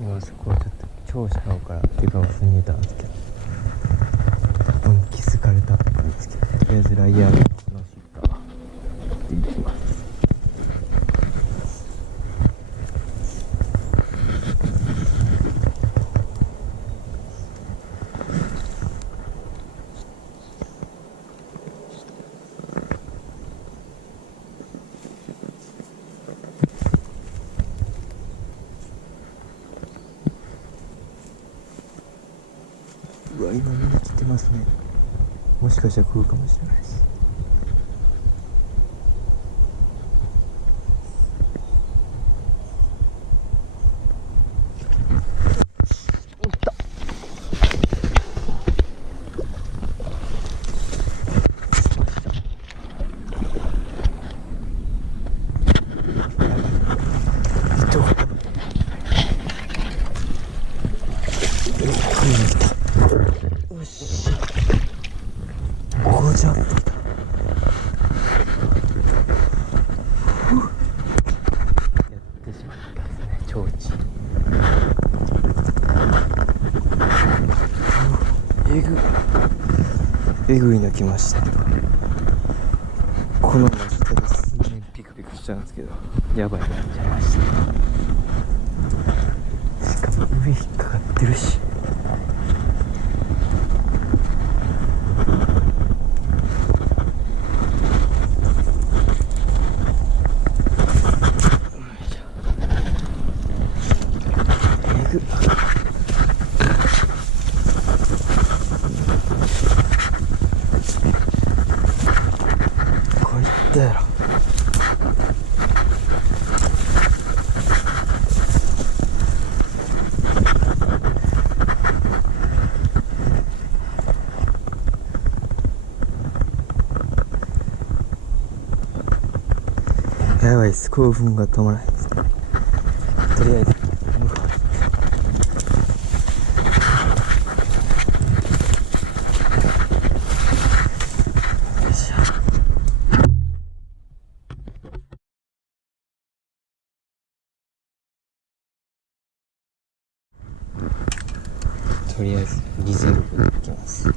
今そこをちょっと調子の方から手が忘れたんですけど、多分気づかれたっぽいんですけど、とりあえずライヤーのシッターでいきます。うわ、今見に来てますね。もしかしたら食うかもしれないです。おった。しました。やばい。糸がやばい。食いに来た。よし、5ジャンプだ。やってしまったですね、ちょうち。えぐいの来ました。この真下ですげえピクピクしちゃうんですけど、やばいなっちゃいました。しかも上引っかかってるし。こういったやろ。やばいです、興奮が止まらないです。とりあえずとりあえずリゼルブに行きます。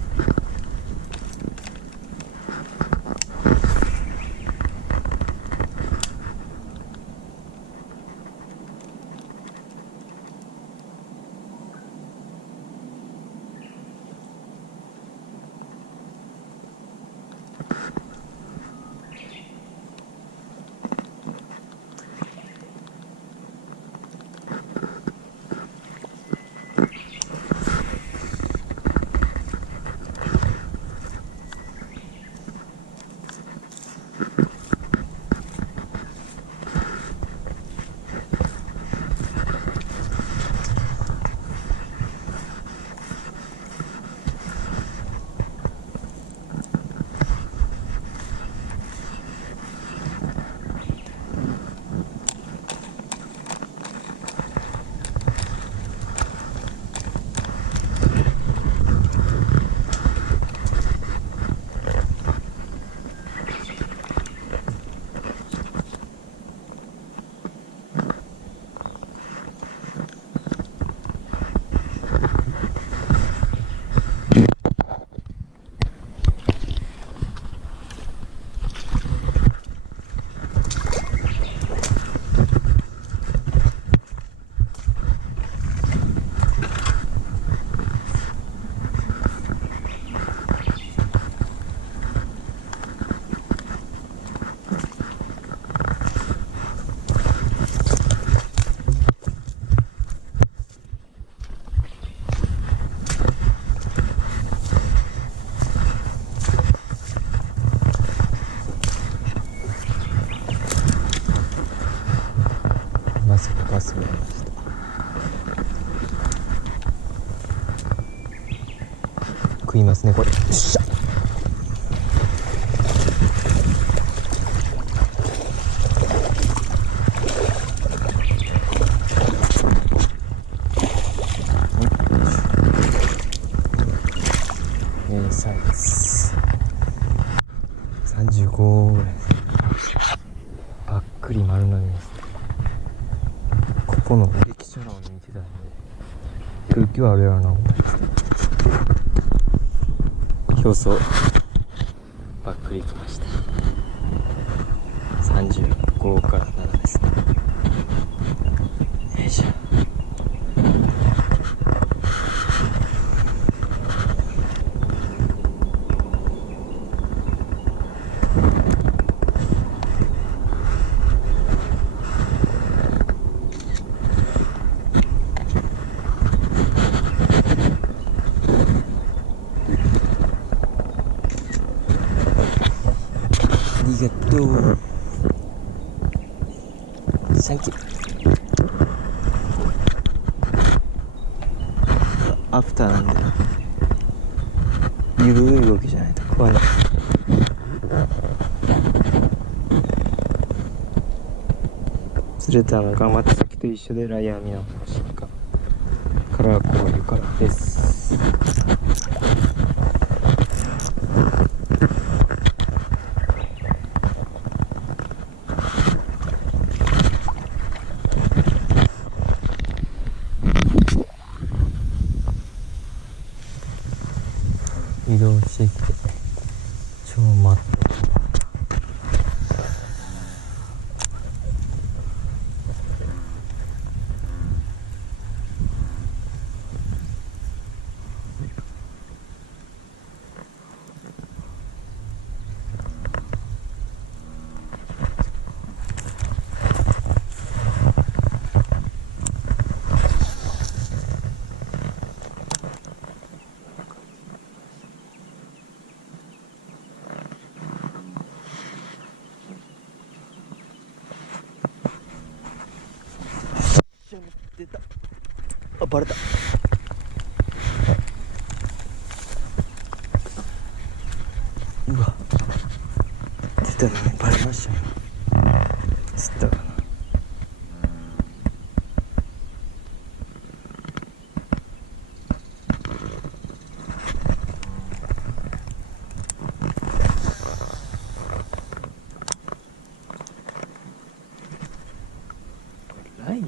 まさかバスがいました。食いますねこれ。よっしゃ。サイズ35ぐらいです。ばっくり丸飲みです。ここの歴史書欄を見てたんで空気はあるやろな思います。表層ばっくりきました。35から7ですね。よいしょ。ありがとう。サンキュー。アフターなんで緩い動きじゃないと怖い。釣れたのがまた先と一緒でライアー見直しからこういうからです。移動してきて超マット。出た。あ、バレた。うわ、出たのにバレましたね。釣ったかな。ないよ。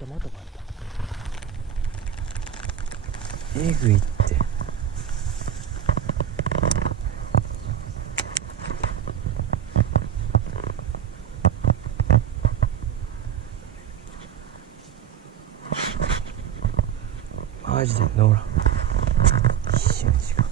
またえぐいって。マジでノーラン一瞬しか。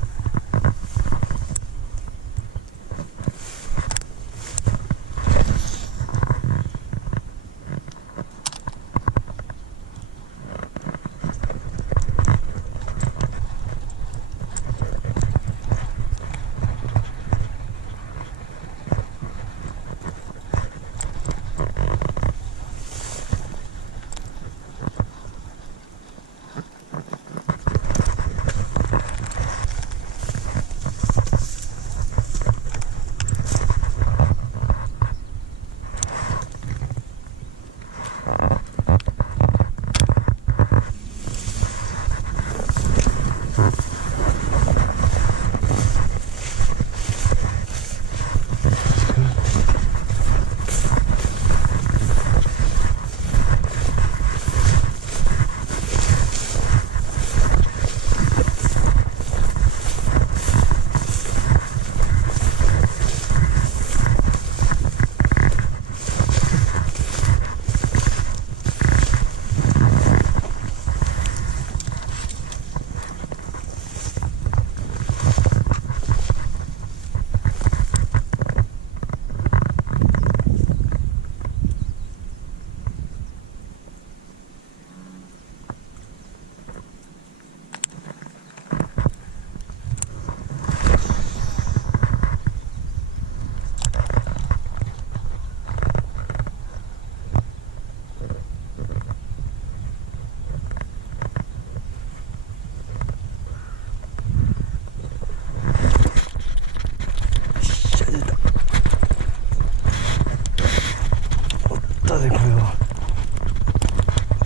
でこれはよ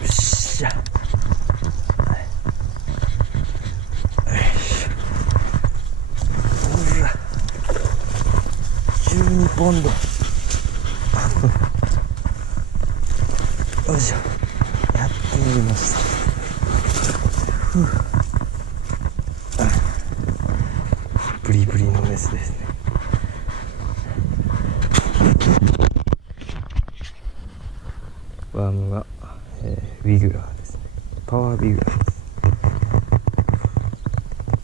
っしゃ、よいしょ、うわ12ポンドよいしょ、やってみました。ブリブリのメスですね。ワームは、ウィグラーですね。パワーウィグラーで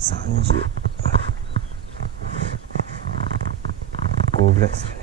す。35ぐらいですかね。